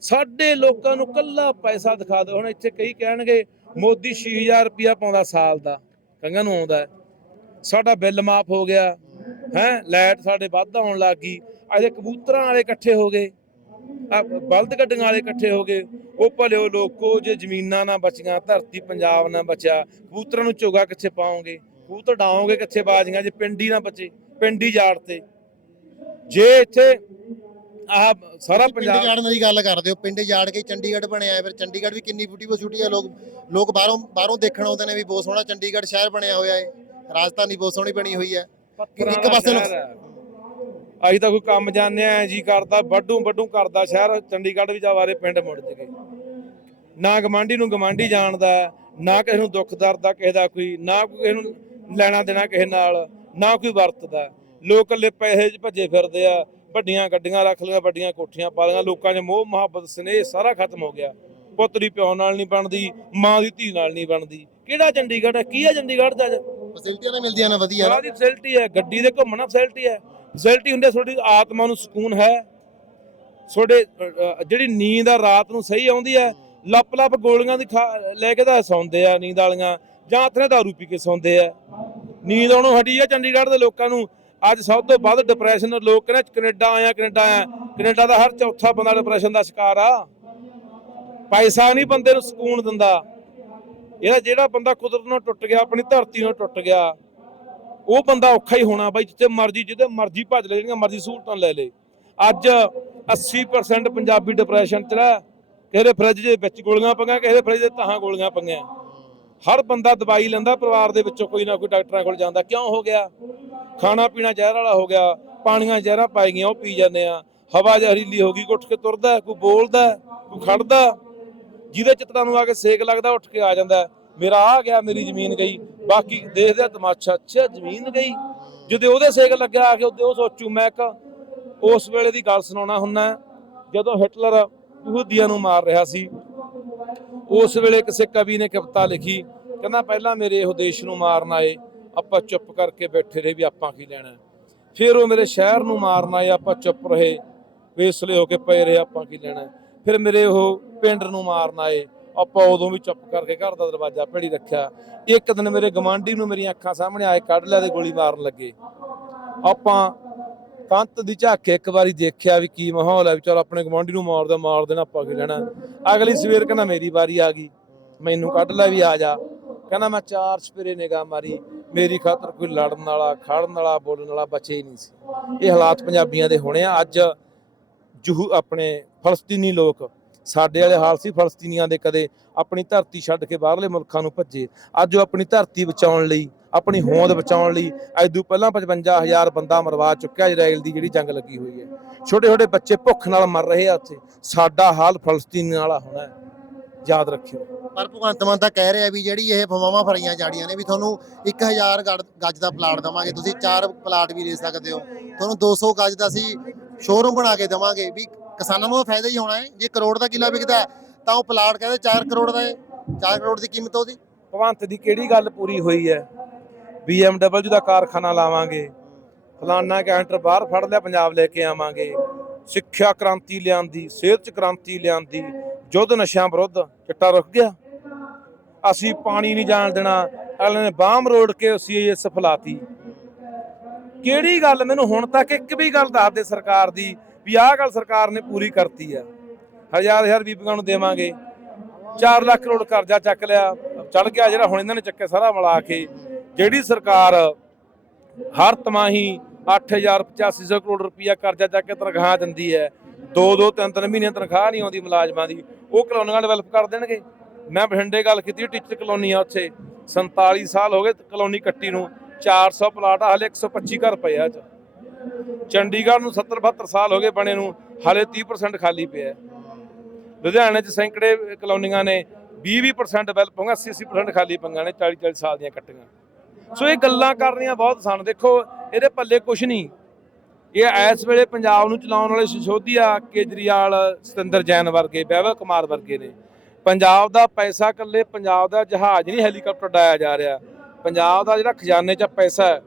ਸਾਡੇ ਲੋਕਾਂ ਨੂੰ ਕੱਲਾ ਪੈਸਾ ਦਿਖਾ ਦਿਓ। ਹੁਣ ਇੱਥੇ ਕਈ ਕਹਿਣਗੇ, ਮੋਦੀ 6000 ਰੁਪਇਆ ਪਾਉਂਦਾ ਸਾਲ ਦਾ। ਕੰਗਾਂ ਨੂੰ ਆਉਂਦਾ ਸਾਡਾ ਬਿੱਲ ਮਾਫ ਹੋ ਗਿਆ। ਹੈ? ਲਾਈਟ ਸਾਡੇ ਵੱਧ ਆਉਣ ਲੱਗ ਗਈ। ਅਜੇ ਕਬੂਤਰਾਂ ਵਾਲੇ ਇਕੱਠੇ ਹੋ ਗਏ। ਆ ਬਲਦ ਕੱਢਣ ਵਾਲੇ ਇਕੱਠੇ ਹੋ ਗਏ। ਉਹ ਭਲਿਓ ਲੋਕੋ ਜੇ ਜ਼ਮੀਨਾਂ ਨਾ ਬਚੀਆਂ ਧਰਤੀ ਪੰਜਾਬ ਨਾ ਬਚਿਆ। ਕਬੂਤਰਾਂ ਨੂੰ ਝੋਗਾ ਕਿੱਥੇ ਪਾਓਗੇ? ਕਬੂਤਰ ਡਾਓਗੇ ਕਿੱਥੇ ਬਾਜੀਆਂ ਜੇ ਪਿੰਡੀ ਨਾ ਬਚੇ ਪਿੰਡੀ ਜਾੜ ਤੇ। ਜੇ ਇੱਥੇ ਆਹ ਸਾਰਾ ਪਿੰਡ ਪੰਜਾਬ ਜਾੜਨ ਦੀ ਗੱਲ ਕਰਦੇ ਹੋ। ਪਿੰਡ ਜਾੜ ਕੇ ਚੰਡੀਗੜ੍ਹ ਬਣਿਆ ਹੈ। ਫਿਰ ਚੰਡੀਗੜ੍ਹ ਵੀ ਕਿੰਨੀ ਫੁੱਟੀ ਛੁੱਟੀ ਹੈ। ਲੋਕ ਲੋਕ ਬਾਹਰੋਂ ਬਾਹਰੋਂ ਦੇਖਣ ਆਉਂਦੇ ਨੇ ਵੀ ਬਹੁਤ ਸੋਹਣਾ ਚੰਡੀਗੜ੍ਹ ਸ਼ਹਿਰ ਬਣਿਆ ਹੋਇਆ ਹੈ। ਰਾਜਧਾਨੀ ਬਹੁਤ ਸੋਹਣੀ ਬਣੀ ਹੋਈ ਹੈ। ਇੱਕ ਪਾਸੇ ਨੁਕਸ- ਅਸੀਂ ਤਾਂ ਕੋਈ ਕੰਮ ਜਾਂਦੇ ਆ ਜੀ ਕਰਦਾ ਵੱਡੂ ਵੱਡੂ ਕਰਦਾ ਸ਼ਹਿਰ ਚੰਡੀਗੜ੍ਹ ਵੀ ਜਾਵਾਰੇ ਪਿੰਡ ਮੁੜ ਜਗੇ। ਨਾ ਗਮਾਂਡੀ ਨੂੰ ਗਮਾਂਡੀ ਜਾਣਦਾ ਨਾ ਕਿਸੇ ਨੂੰ ਦੁੱਖ ਦਰਦ ਦਾ ਕਿਸੇ ਦਾ ਕੋਈ ਨਾ ਕੋਈ ਕਿਸੇ ਨੂੰ ਲੈਣਾ ਦੇਣਾ ਕਿਸੇ ਨਾਲ ਨਾ ਕੋਈ ਵਰਤਦਾ। ਲੋਕ ਇਕੱਲੇ ਪੈਸੇ 'ਚ ਭੱਜੇ ਫਿਰਦੇ ਆ ਵੱਡੀਆਂ ਗੱਡੀਆਂ ਰੱਖ ਲਈਆਂ ਵੱਡੀਆਂ ਕੋਠੀਆਂ ਪਾ ਲਈਆਂ ਲੋਕਾਂ 'ਚ ਮੋਹ ਮੁਹੱਬਤ ਸਨੇਹ ਸਾਰਾ ਖਤਮ ਹੋ ਗਿਆ। ਪੁੱਤ ਦੀ ਪਿਓ ਨਾਲ ਨਹੀਂ ਬਣਦੀ ਮਾਂ ਦੀ ਧੀ ਨਾਲ ਨਹੀਂ ਬਣਦੀ। ਕਿਹੜਾ ਚੰਡੀਗੜ੍ਹ ਹੈ ਕੀ ਹੈ ਚੰਡੀਗੜ੍ਹ ਦਾ? ਫੈਸਿਲਿਟੀਆਂ ਤਾਂ ਮਿਲਦੀਆਂ ਨੇ ਵਧੀਆ ਨਾ। ਸਾਰੀ ਫੈਸਿਲਿਟੀ ਹੈ ਗੱਡੀ ਦੇ ਘੁੰਮਣਾ ਫੈਸਿਲਿਟੀ ਹੈ। ਫੈਸਿਲਿਟੀ ਹੁੰਦੇ ਤੁਹਾਡੀ ਆਤਮਾ ਨੂੰ ਸਕੂਨ ਹੈ। ਤੁਹਾਡੇ ਅ, ਅ, ਜਿਹੜੀ ਨੀਂਦ ਆ ਰਾਤ ਨੂੰ ਸਹੀ ਆਉਂਦੀ ਹੈ। ਲੱਪ ਲੱਪ ਗੋਲੀਆਂ ਦੀ ਖਾ- ਲੈ ਕੇ ਤਾਂ ਸੌਂਦੇ ਆ ਨੀਂਦ ਵਾਲੀਆਂ। ਜਾਂ ਹੱਥ ਨੇ ਦਾਰੂ ਪੀ ਕੇ ਸੌਂਦੇ ਆ। ਨੀਂਦ ਆਉਣੋਂ ਹਟੀ ਆ ਚੰਡੀਗੜ੍ਹ ਦੇ ਲੋਕਾਂ ਨੂੰ। ਅੱਜ ਸਭ ਤੋਂ ਵੱਧ ਡਿਪਰੈਸ਼ਨ ਲੋਕ ਕਹਿੰਦੇ ਕੈਨੇਡਾ ਆਇਆ ਕੈਨੇਡਾ ਆਇਆ ਕੈਨੇਡਾ ਦਾ ਹਰ ਚੌਥਾ ਬੰਦਾ ਡਿਪਰੈਸ਼ਨ ਦਾ ਸ਼ਿਕਾਰ ਆ। ਪੈਸਾ ਨਹੀਂ ਬੰਦੇ ਨੂੰ ਸਕੂਨ ਦਿੰਦਾ। ਇਹਦਾ ਜਿਹੜਾ ਬੰਦਾ ਕੁਦਰਤ ਨਾਲ ਟੁੱਟ ਗਿਆ, ਆਪਣੀ ਧਰਤੀ ਨਾਲ ਟੁੱਟ ਗਿਆ, ਉਹ ਬੰਦਾ ਔਖਾ ਹੀ ਹੋਣਾ ਬਾਈ, ਜਿੱਥੇ ਮਰਜ਼ੀ ਜਿਹਦੇ ਮਰਜ਼ੀ ਭੱਜ ਲੈ, ਜਿਹੜੀਆਂ ਮਰਜ਼ੀ ਸਹੂਲਤਾਂ ਲੈ ਲੇ। ਅੱਜ 80% ਪੰਜਾਬੀ ਡਿਪਰੈਸ਼ਨ ਚ ਰਹਿ, ਕਿਸੇ ਦੇ ਫਰਿੱਜ ਦੇ ਵਿੱਚ ਗੋਲੀਆਂ ਪਈਆਂ, ਕਿਸੇ ਦੇ ਫਰਿੱਜ ਦੇ ਤਾਹਾਂ ਗੋਲੀਆਂ ਪਈਆਂ। ਹਰ ਬੰਦਾ ਦਵਾਈ ਲੈਂਦਾ, ਪਰਿਵਾਰ ਦੇ ਵਿੱਚੋਂ ਕੋਈ ਨਾ ਕੋਈ ਡਾਕਟਰਾਂ ਕੋਲ ਜਾਂਦਾ। ਕਿਉਂ ਹੋ ਗਿਆ? ਖਾਣਾ ਪੀਣਾ ਜ਼ਹਿਰ ਵਾਲਾ ਹੋ ਗਿਆ, ਪਾਣੀਆਂ ਜ਼ਹਿਰਾਂ ਪਾਈ ਗਈਆਂ, ਉਹ ਪੀ ਜਾਂਦੇ ਆ। ਹਵਾ ਜ਼ਹਿਰੀਲੀ ਹੋ ਗਈ, ਉੱਠ ਕੇ ਤੁਰਦਾ, ਕੋਈ ਬੋਲਦਾ, ਕੋਈ ਖੜਦਾ। ਜਿਹਦੇ ਚ ਤੁਹਾਨੂੰ ਆ ਕੇ ਸੇਕ ਲੱਗਦਾ, ਉੱਠ ਕੇ ਆ ਜਾਂਦਾ ਮੇਰਾ ਆ ਗਿਆ, ਮੇਰੀ ਜ਼ਮੀਨ ਗਈ। ਬਾਕੀ ਦੇਖਦੇ ਆ ਤਮਾਸ਼ਾ, ਅੱਛਾ, ਜ਼ਮੀਨ ਗਈ। ਜਦੋਂ ਉਹਦੇ ਸੇਕ ਲੱਗਿਆ, ਆ ਕੇ ਉਹਦੇ ਉਹ ਸੋਚੂ, ਮੈਂ ਇੱਕ ਉਸ ਵੇਲੇ ਦੀ ਗੱਲ ਸੁਣਾਉਣਾ ਹੁੰਨਾ ਜਦੋਂ ਹਿਟਲਰ ਯਹੂਦੀਆਂ ਨੂੰ ਮਾਰ ਰਿਹਾ ਸੀ। ਉਸ ਵੇਲੇ ਕਿਸੇ ਕਵੀ ਨੇ ਕਵਿਤਾ ਲਿਖੀ, ਕਹਿੰਦਾ ਪਹਿਲਾਂ ਮੇਰੇ ਇਹ ਦੇਸ਼ ਨੂੰ ਮਾਰਨ ਆਏ, ਆਪਾਂ ਚੁੱਪ ਕਰਕੇ ਬੈਠੇ ਰਹੇ ਵੀ ਆਪਾਂ ਕੀ ਲੈਣਾ ਫਿਰ ਉਹ ਮੇਰੇ ਸ਼ਹਿਰ ਨੂੰ ਮਾਰਨ ਆਏ, ਆਪਾਂ ਚੁੱਪ ਰਹੇ, ਵੇਸਲੇ ਹੋ ਕੇ ਪਏ ਰਹੇ, ਆਪਾਂ ਕੀ ਲੈਣਾ ਫਿਰ ਮੇਰੇ ਉਹ ਪਿੰਡ ਨੂੰ ਮਾਰਨ ਆਏ। ਆਪਾਂ ਉਦੋਂ ਵੀ ਚੁੱਪ ਕਰਕੇ ਘਰ ਦਾ ਦਰਵਾਜ਼ਾ ਭੇੜੀ ਰੱਖਿਆ। ਇੱਕ ਦਿਨ ਮੇਰੇ ਗਵਾਂਢੀ ਨੂੰ ਮੇਰੀਆਂ ਅੱਖਾਂ ਸਾਹਮਣੇ ਆਏ, ਕੱਢ ਲਿਆ ਤੇ ਗੋਲੀ ਮਾਰਨ ਲੱਗੇ। ਆਪਾਂ ਕੰਤ ਦੀ ਝਾਕ ਇੱਕ ਵਾਰੀ ਦੇਖਿਆ ਵੀ ਕੀ ਮਾਹੌਲ ਹੈ ਵੀ ਚਲ ਆਪਣੇ ਗਵਾਂਢੀ ਨੂੰ ਮਾਰਦਾ ਮਾਰ ਦੇਣਾ ਆਪਾਂ ਕੀ ਲੈਣਾ। ਅਗਲੀ ਸਵੇਰ ਕਹਿੰਦਾ ਮੇਰੀ ਵਾਰੀ ਆ ਗਈ। ਮੈਨੂੰ ਕੱਢ ਲੈ ਵੀ ਆ ਜਾ। ਕਹਿੰਦਾ ਮੈਂ ਚਾਰ ਸਪੇਰੇ ਨਿਗਾਹ ਮਾਰੀ। ਮੇਰੀ ਖਾਤਰ ਕੋਈ ਲੜਨ ਵਾਲਾ, ਖੜਨ ਵਾਲਾ, ਬੋਲਣ ਵਾਲਾ ਬਚੇ ਹੀ ਨਹੀਂ ਸੀ। ਇਹ ਹਾਲਾਤ ਪੰਜਾਬੀਆਂ ਦੇ ਹੋਣੇ ਆ। ਅੱਜ ਜੁਹੂ ਆਪਣੇ ਫਲਸਤੀਨੀ ਲੋਕ, ਸਾਡੇ ਵਾਲੇ ਹਾਲ ਸੀ ਫਲਸਤੀਨੀਆਂ ਦੇ ਕਦੇ ਆਪਣੀ ਧਰਤੀ ਛੱਡ ਕੇ ਬਾਹਰਲੇ ਮੁਲਕਾਂ ਨੂੰ ਭੱਜੇ, ਅੱਜ ਉਹ ਆਪਣੀ ਧਰਤੀ ਬਚਾਉਣ ਲਈ, ਆਪਣੀ ਹੋਂਦ ਬਚਾਉਣ ਲਈ, ਅੱਜ ਤੋਂ ਪਹਿਲਾਂ 55000 ਬੰਦਾ ਮਰਵਾ ਚੁੱਕਿਆ ਇਜ਼ਰਾਈਲ ਦੀ ਜਿਹੜੀ ਜੰਗ ਲੱਗੀ ਹੋਈ ਹੈ। ਛੋਟੇ ਛੋਟੇ ਬੱਚੇ ਭੁੱਖ ਨਾਲ ਮਰ ਰਹੇ ਆ ਉੱਥੇ, ਸਾਡਾ ਹਾਲ ਫਲਸਤੀਨ ਵਾਲਾ ਹੋਣਾ ਹੈ, ਯਾਦ ਰੱਖਿਓ। ਪਰ ਭਗਵੰਤ ਮਾਨ ਤਾਂ ਕਹਿ ਰਿਹਾ ਵੀ ਜਿਹੜੀ ਇਹ ਫਵਾਵਾਂ ਫੜੀਆਂ ਜਾੜੀਆਂ ਨੇ ਵੀ ਤੁਹਾਨੂੰ 1000 ਗੜ- ਗੱਜ ਦਾ ਪਲਾਟ ਦਵਾਂਗੇ, ਤੁਸੀਂ ਚਾਰ ਪਲਾਟ ਵੀ ਲੈ ਸਕਦੇ ਹੋ। ਤੁਹਾਨੂੰ 200 ਗੱਜ ਦਾ ਸੀ ਸ਼ੋਰੂਮ ਬਣਾ ਕੇ ਦੇਵਾਂਗੇ ਵੀ ਕਿਸਾਨਾਂ ਨੂੰ ਫਾਇਦਾ ਹੀ ਹੋਣਾ ਹੈ। ਜੇ ਕਰੋੜ ਦਾ ਕਿੱਲਾ ਵਿਕਦਾ ਤਾਂ ਉਹ ਪਲਾਟ ਕਹਿੰਦੇ 4 ਕਰੋੜ ਦਾ ਹੈ। 4 ਕਰੋੜ ਦੀ ਕੀਮਤ ਉਹਦੀ। ਭਗਵੰਤ ਦੀ ਕਿਹੜੀ ਗੱਲ ਪੂਰੀ ਹੋਈ ਹੈ? BMW ਦਾ ਕਾਰਖਾਨਾ ਲਾਵਾਂਗੇ, ਫਲਾਨਾ ਕੈਂਟਰ ਬਾਹਰ ਫੜ ਲਿਆ, ਪੰਜਾਬ ਲੈ ਕੇ ਆਵਾਂਗੇ। ਸਿੱਖਿਆ ਕ੍ਰਾਂਤੀ ਲਿਆਂਦੀ, ਸਿਹਤ ਚ ਕ੍ਰਾਂਤੀ ਲਿਆਂਦੀ ਯੁੱਧ ਨਸ਼ਿਆਂ ਵਿਰੁੱਧ ਚਿੱਟਾ ਰੁਕ ਗਿਆ। ਅਸੀਂ ਪਾਣੀ ਨਹੀਂ ਜਾਣ ਦੇਣਾ ਅਗਲੇ ਨੇ ਬਾਹਮ ਰੋੜ ਕੇ ਅਸੀਂ ਸੀਐਸ ਫਲਾਤੀ। ਕਿਹੜੀ ਗੱਲ? ਮੈਨੂੰ ਹੁਣ ਤੱਕ ਇੱਕ ਵੀ ਗੱਲ ਦੱਸ ਦੇ ਸਰਕਾਰ ਦੀ ਵੀ ਆਹ ਗੱਲ ਸਰਕਾਰ ਨੇ ਪੂਰੀ ਕਰਤੀ ਆ। ਹਜ਼ਾਰ ਹਜ਼ਾਰ ਬੀਬੀਆਂ ਨੂੰ ਦੇਵਾਂਗੇ। 4 ਲੱਖ ਕਰੋੜ ਕਰਜ਼ਾ ਚੱਕ ਲਿਆ। ਚੜ ਗਿਆ ਜਿਹੜਾ ਹੁਣ ਇਹਨਾਂ ਨੇ ਚੱਕਿਆ ਸਾਰਾ ਮਿਲਾ ਕੇ। ਜਿਹੜੀ ਸਰਕਾਰ ਹਰ ਤਿਮਾਹੀ 8000 8500 ਕਰੋੜ ਰੁਪਇਆ ਕਰਜ਼ਾ ਚੱਕ ਕੇ ਤਨਖਾਹ ਦਿੰਦੀ ਹੈ। ਦੋ ਦੋ, ਤਿੰਨ ਤਿੰਨ ਮਹੀਨੇ ਤਨਖਾਹ ਨਹੀਂ ਆਉਂਦੀ ਮੁਲਾਜ਼ਮਾਂ ਦੀ। ਉਹ ਕਲੋਨੀਆਂ ਡਿਵੈਲਪ ਕਰ ਦੇਣਗੇ। ਮੈਂ ਬਠਿੰਡੇ ਗੱਲ ਕੀਤੀ ਟੀਚਰ ਕਲੋਨੀ ਆ ਉੱਥੇ। 47 ਸਾਲ ਹੋ ਗਏ ਕਲੋਨੀ ਕੱਟੀ ਨੂੰ। 400 ਪਲਾਟ ਆ, ਹਲੇ 125 ਘਰ ਪਏ ਆ 'ਚ ਚੰਡੀਗੜ੍ਹ ਨੂੰ 70 72 ਸਾਲ ਹੋ ਗਏ ਬਣੇ ਨੂੰ ਹਲੇ 30% ਖਾਲੀ ਪਿਆ ਲੁਧਿਆਣੇ 'ਚ ਸੈਂਕੜੇ ਕਲੋਨੀਆਂ ਨੇ 20-20% ਡਿਵੈਲਪ ਹੋਗਾ 80-80% ਖਾਲੀ ਪੰਗਾਂ ਨੇ 40-40 ਸਾਲ ਦੀਆਂ ਕੱਟੀਆਂ। ਸੋ ਇਹ ਗੱਲਾਂ ਕਰਨੀਆਂ ਬਹੁਤ ਆਸਾਨ ਦੇਖੋ ਇਹਦੇ ਪੱਲੇ ਕੁਝ ਨਹੀਂ। ਇਹ ਇਸ ਵੇਲੇ ਪੰਜਾਬ ਨੂੰ ਚਲਾਉਣ ਵਾਲੇ ਸਸ਼ੋਧੀਆ ਕੇਜਰੀਵਾਲ ਸਤਿੰਦਰ ਜੈਨ ਵਰਗੇ ਵੈਭਵ ਕੁਮਾਰ ਵਰਗੇ ਨੇ। ਪੰਜਾਬ ਦਾ ਪੈਸਾ ਇਕੱਲੇ ਪੰਜਾਬ ਦਾ ਜਹਾਜ਼ ਨਹੀਂ ਹੈਲੀਕਾਪਟਰ ਡਾਇਆ ਜਾ ਰਿਹਾ। ਪੰਜਾਬ ਦਾ ਜਿਹੜਾ ਖਜ਼ਾਨੇ 'ਚ ਪੈਸਾ ਹੈ,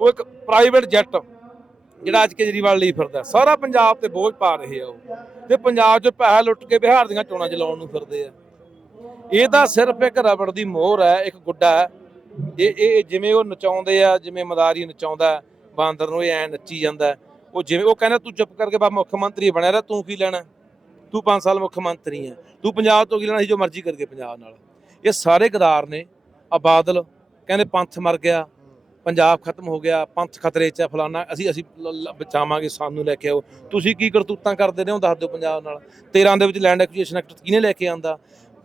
ਉਹ ਇੱਕ ਪ੍ਰਾਈਵੇਟ ਜੈਟ ਜਿਹੜਾ ਅੱਜ ਕੇਜਰੀਵਾਲ ਲਈ ਫਿਰਦਾ ਸਾਰਾ ਪੰਜਾਬ ਤੇ ਬੋਝ ਪਾ ਰਹੇ ਆ ਉਹ। ਤੇ ਪੰਜਾਬ 'ਚ ਪੈਸਾ ਲੁੱਟ ਕੇ ਬਿਹਾਰ ਦੀਆਂ ਚੋਣਾਂ ਚਲਾਉਣ ਨੂੰ ਫਿਰਦੇ ਆ। ਇਹ ਤਾਂ ਸਿਰਫ ਇੱਕ ਰਬੜ ਦੀ ਮੋਹਰ ਹੈ, ਇੱਕ ਗੁੱਡਾ ਹੈ। ਇਹ ਇਹ ਜਿਵੇਂ ਉਹ ਨਚਾਉਂਦੇ ਆ, ਜਿਵੇਂ ਮਦਾਰੀ ਨਚਾਉਂਦਾ ਬਾਂਦਰ ਨੂੰ ਇਹ ਐ ਨੱਚੀ ਜਾਂਦਾ ਉਹ ਜਿਵੇਂ ਉਹ ਕਹਿੰਦਾ, ਤੂੰ ਚੁੱਪ ਕਰਕੇ ਬਾ ਮੁੱਖ ਮੰਤਰੀ ਬਣਿਆ ਰਹਿ, ਤੂੰ ਕੀ ਲੈਣਾ ਤੂੰ 5 ਸਾਲ ਮੁੱਖ ਮੰਤਰੀ ਹੈ। ਤੂੰ ਪੰਜਾਬ ਤੋਂ ਕੀ ਲੈਣਾ ਸੀ ਜੋ ਮਰਜ਼ੀ ਕਰਕੇ ਪੰਜਾਬ ਨਾਲ? ਇਹ ਸਾਰੇ ਗਦਾਰ ਨੇ ਆ ਬਾਦਲ ਕਹਿੰਦੇ ਪੰਥ ਮਰ ਗਿਆ, ਪੰਜਾਬ ਖਤਮ ਹੋ ਗਿਆ, ਪੰਥ ਖਤਰੇ 'ਚ ਆ ਫਲਾਨਾ, ਅਸੀਂ ਅਸੀਂ ਬਚਾਵਾਂਗੇ, ਸਾਨੂੰ ਲੈ ਕੇ ਆਓ। ਤੁਸੀਂ ਕੀ ਕਰਤੂਤਾਂ ਕਰਦੇ ਨੇ ਉਹ ਦੱਸ ਦਿਓ ਪੰਜਾਬ ਨਾਲ। 13 ਦੇ ਵਿੱਚ ਲੈਂਡ ਐਕੁਜੀਸ਼ਨ ਐਕਟ ਕਿਹਨੇ ਲੈ ਕੇ ਆਂਦਾ?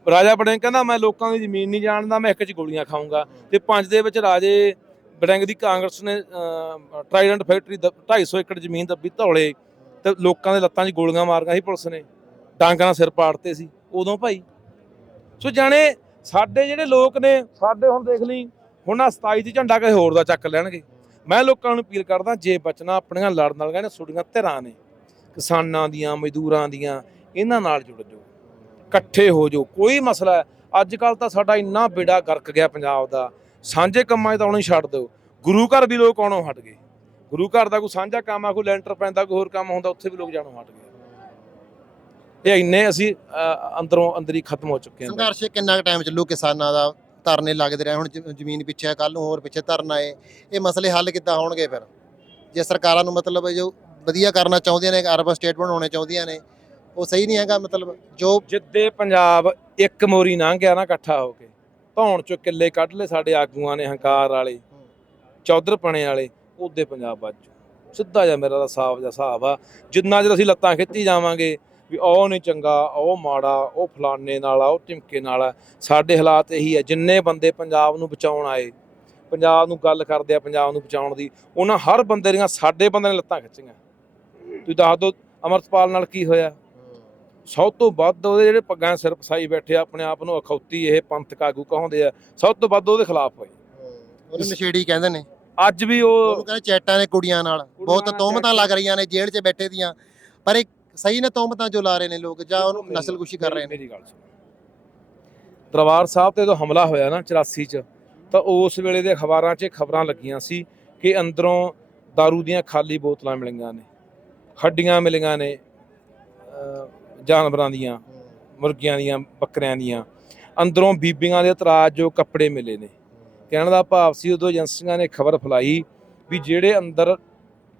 ਰਾਜਾ ਬੜਿੰਗ ਕਹਿੰਦਾ, ਮੈਂ ਲੋਕਾਂ ਦੀ ਜ਼ਮੀਨ ਨਹੀਂ ਜਾਣਦਾ, ਮੈਂ ਇੱਕ 'ਚ ਗੋਲੀਆਂ ਖਾਊਂਗਾ। ਤੇ ਪੰਜ ਦੇ ਵਿੱਚ ਰਾਜੇ ਬੜਿੰਗ ਦੀ ਕਾਂਗਰਸ ਨੇ ਟ੍ਰਾਈਡੈਂਟ ਫੈਕਟਰੀ 250 ਏਕੜ ਜ਼ਮੀਨ ਦੱਬੀ ਧੌਲੇ, ਤੇ ਲੋਕਾਂ ਦੇ ਲੱਤਾਂ 'ਚ ਗੋਲੀਆਂ ਮਾਰੀਆਂ ਸੀ ਪੁਲਿਸ ਨੇ। ਡਾਂਗਾਂ ਨਾਲ ਸਿਰ ਪਾੜਤੇ ਸੀ। ਉਦੋਂ ਭਾਈ, ਸੋ ਜਾਣੇ, ਸਾਡੇ ਜਿਹੜੇ ਲੋਕ ਨੇ, ਸਾਡੇ ਹੁਣ ਦੇਖ ਲਈ ਹੁਣ ਆ 27 ਦੀ ਝੰਡਾ ਕਿਸੇ ਹੋਰ ਦਾ ਚੱਕ ਲੈਣਗੇ। ਮੈਂ ਲੋਕਾਂ ਨੂੰ ਅਪੀਲ ਕਰਦਾ ਜੇ ਬਚਣਾ ਆਪਣੀਆਂ ਲੜਨ ਵਾਲੀਆਂ ਨੇ ਸੁੜੀਆਂ ਧਿਰਾਂ ਨੇ ਕਿਸਾਨਾਂ ਦੀਆਂ ਮਜ਼ਦੂਰਾਂ ਦੀਆਂ ਇਹਨਾਂ ਨਾਲ ਜੁੜ ਜਾਓ। ਇਕੱਠੇ ਹੋ ਜਾਓ ਕੋਈ ਮਸਲਾ ਅੱਜ ਕੱਲ ਤਾਂ ਸਾਡਾ ਇੰਨਾ ਬੇੜਾ ਗਰਕ ਗਿਆ ਪੰਜਾਬ ਦਾ। ਸਾਂਝੇ ਕੰਮਾਂ 'ਚ ਤਾਂ ਆਉਣੀ ਛੱਡ ਦਿਓ। ਗੁਰੂ ਘਰ ਵੀ ਲੋਕ ਆਉਣੋਂ ਹਟ ਗਏ। ਗੁਰੂ ਘਰ ਦਾ ਕੋਈ ਸਾਂਝਾ ਕੰਮ ਆ ਕੋਈ ਲੈਂਟਰ ਪੈਂਦਾ ਕੋਈ ਹੋਰ ਕੰਮ ਹੁੰਦਾ ਉੱਥੇ ਵੀ ਲੋਕ ਜਾਣੋਂ ਹਟ ਗਏ। ਇਹ ਇੰਨੇ ਅਸੀਂ ਅ, ਅੰਦਰੋਂ ਅੰਦਰੀ ਖਤਮ ਹੋ ਚੁੱਕੇ ਹਾਂ। ਸੰਘਰਸ਼ ਕਿੰਨਾ ਕੁ ਟਾਈਮ ਚੱਲੂ ਕਿਸਾਨਾਂ ਦਾ? ਧਰਨੇ ਲੱਗਦੇ ਰਹੇ, ਹੁਣ ਜ- ਜ਼ਮੀਨ ਪਿੱਛੇ ਕੱਲ ਨੂੰ ਹੋਰ ਪਿੱਛੇ ਧਰਨਾ ਏ। ਇਹ ਮਸਲੇ ਹੱਲ ਕਿੱਦਾਂ ਹੋਣਗੇ ਫਿਰ? ਜੇ ਸਰਕਾਰਾਂ ਨੂੰ ਮਤਲਬ ਜੋ ਵਧੀਆ ਕਰਨਾ ਚਾਹੁੰਦੀਆਂ ਨੇ ਅਰਬਨ ਸਟੇਟ ਬਣਾਉਣੇ ਚਾਹੁੰਦੀਆਂ ਨੇ, ਉਹ ਸਹੀ ਨਹੀਂ ਹੈਗਾ ਮਤਲਬ, ਜੋ ਜਿੱਦੇ ਪੰਜਾਬ ਇੱਕ ਮੋਰੀ ਲੰਘ ਗਿਆ ਨਾ ਇਕੱਠਾ ਹੋ ਕੇ, ਧੌਣ ਚੋਂ ਕਿੱਲੇ ਕੱਢ ਲਏ ਸਾਡੇ ਆਗੂਆਂ ਨੇ, ਹੰਕਾਰ ਵਾਲੇ ਚੌਧਰਪਣੇ ਵਾਲੇ, ਉਹਦੇ ਪੰਜਾਬ ਬਾਜੂ ਸਿੱਧਾ ਜਿਹਾ ਮੇਰਾ ਤਾਂ ਸਾਫ਼ ਜਿਹਾ ਹਿਸਾਬ ਆ, ਜਿੰਨਾ ਚਿਰ ਅਸੀਂ ਲੱਤਾਂ ਖਿੱਚੀ ਜਾਵਾਂਗੇ ਵੀ ਉਹ ਨਹੀਂ ਚੰਗਾ ਉਹ ਮਾੜਾ ਉਹ ਫਲਾਨੇ ਨਾਲ ਆ ਉਹ ਟਿਮਕੇ ਨਾਲ ਆ। ਸਾਡੇ ਹਾਲਾਤ ਇਹੀ ਆ ਜਿੰਨੇ ਬੰਦੇ ਪੰਜਾਬ ਨੂੰ ਬਚਾਉਣ ਆਏ ਪੰਜਾਬ ਨੂੰ ਗੱਲ ਕਰਦੇ ਆ ਪੰਜਾਬ ਨੂੰ ਬਚਾਉਣ ਦੀ ਉਹਨਾਂ ਹਰ ਬੰਦੇ ਦੀਆਂ ਸਾਡੇ ਬੰਦੇ ਨੇ ਲੱਤਾਂ ਖਿੱਚੀਆਂ। ਤੁਸੀਂ ਦੱਸ ਦਿਓ ਅਮਰਤਪਾਲ ਨਾਲ ਕੀ ਹੋਇਆ? ਸਭ ਤੋਂ ਵੱਧ ਉਹਦੇ ਜਿਹੜੇ ਪੱਗਾਂ ਸਿਰ ਫਸਾਈ ਬੈਠੇ ਆ, ਆਪਣੇ ਆਪ ਨੂੰ ਅਖੌਤੀ ਇਹ ਪੰਥਕ ਆਗੂ ਕਹਾਉਂਦੇ ਆ ਸਭ ਤੋਂ ਵੱਧ ਉਹਦੇ ਖਿਲਾਫ ਹੋਏ। ਉਹਨੂੰ ਨਸ਼ੇੜੀ ਕਹਿੰਦੇ ਨੇ। ਅੱਜ ਵੀ ਉਹ ਕਹਿੰਦੇ ਚੈਟਾਂ ਨੇ ਕੁੜੀਆਂ ਨਾਲ ਬਹੁਤ ਤੋਹਮਤਾਂ ਲੱਗ ਰਹੀਆਂ ਨੇ ਜੇਲ੍ਹ 'ਚ ਬੈਠੇ ਦੀਆਂ ਪਰ ਇਹ ਸਹੀ ਨੇ ਤੋਹਮਤਾਂ ਜੋ ਲਾ ਰਹੇ ਨੇ ਲੋਕ ਜਾਂ ਉਹਨੂੰ ਨਸਲਕੁਸ਼ੀ ਕਰ ਰਹੇ ਨੇ? ਮੇਰੀ ਗੱਲ ਸੁਣ। ਦਰਬਾਰ ਸਾਹਿਬ ਤੇ ਜਦੋਂ ਹਮਲਾ ਹੋਇਆ ਨਾ 84 ਚ ਤਾਂ ਉਸ ਵੇਲੇ ਦੇ ਅਖਬਾਰਾਂ 'ਚ ਖਬਰਾਂ ਲੱਗੀਆਂ ਸੀ ਕਿ ਅੰਦਰੋਂ दारू ਦੀਆਂ ਖਾਲੀ ਬੋਤਲਾਂ ਮਿਲੀਆਂ ਨੇ ਹੱਡੀਆਂ ਮਿਲੀਆਂ ਨੇ ਜਾਨਵਰਾਂ ਦੀਆਂ ਮੁਰਗੀਆਂ ਦੀਆਂ ਬੱਕਰਿਆਂ ਦੀਆਂ। ਅੰਦਰੋਂ ਬੀਬੀਆਂ ਦੇ ਇਤਰਾਜ਼ ਜੋ ਕੱਪੜੇ ਮਿਲੇ ਨੇ। ਕਹਿਣ ਦਾ ਭਾਵ ਸੀ ਉਦੋਂ ਏਜੰਸੀਆਂ ਨੇ ਖਬਰ ਫੈਲਾਈ ਵੀ ਜਿਹੜੇ ਅੰਦਰ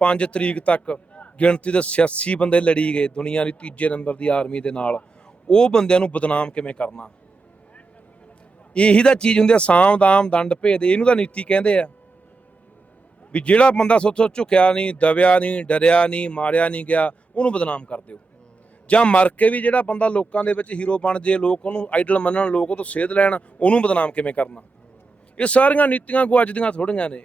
5 ਤਰੀਕ ਤੱਕ ਗਿਣਤੀ ਦੇ 86 ਬੰਦੇ ਲੜੀ ਗਏ ਦੁਨੀਆ ਦੀ ਤੀਜੇ ਨੰਬਰ ਦੀ ਆਰਮੀ ਦੇ ਨਾਲ। ਉਹ ਬੰਦਿਆਂ ਨੂੰ ਬਦਨਾਮ ਕਿਵੇਂ ਕਰਨਾ? ਇਹੀ ਤਾਂ ਚੀਜ਼ ਹੁੰਦੀ ਆ, ਸਾਮ ਦਾਮ, ਦੰਡ ਭੇਦ, ਇਹਨੂੰ ਤਾਂ ਨੀਤੀ ਕਹਿੰਦੇ ਆ। ਵੀ ਜਿਹੜਾ ਬੰਦਾ ਸੋਚੋ ਝੁਕਿਆ ਨਹੀਂ, ਦਬਿਆ ਨਹੀਂ, ਡਰਿਆ ਨਹੀਂ, ਮਾਰਿਆ ਨਹੀਂ ਗਿਆ, ਉਹਨੂੰ ਬਦਨਾਮ ਕਰ ਦਿਓ। ਜਾਂ ਮਰ ਕੇ ਵੀ ਜਿਹੜਾ ਬੰਦਾ ਲੋਕਾਂ ਦੇ ਵਿੱਚ ਹੀਰੋ ਬਣ ਜੇ, ਲੋਕ ਉਹਨੂੰ ਆਈਡਲ ਮੰਨਣ, ਲੋਕ ਉਹ ਤੋਂ ਸੇਧ ਲੈਣ, ਉਹਨੂੰ ਬਦਨਾਮ ਕਿਵੇਂ ਕਰਨਾ? ਇਹ ਸਾਰੀਆਂ ਨੀਤੀਆਂ ਕੋ ਅੱਜ ਦੀਆਂ ਥੋੜੀਆਂ ਨੇ।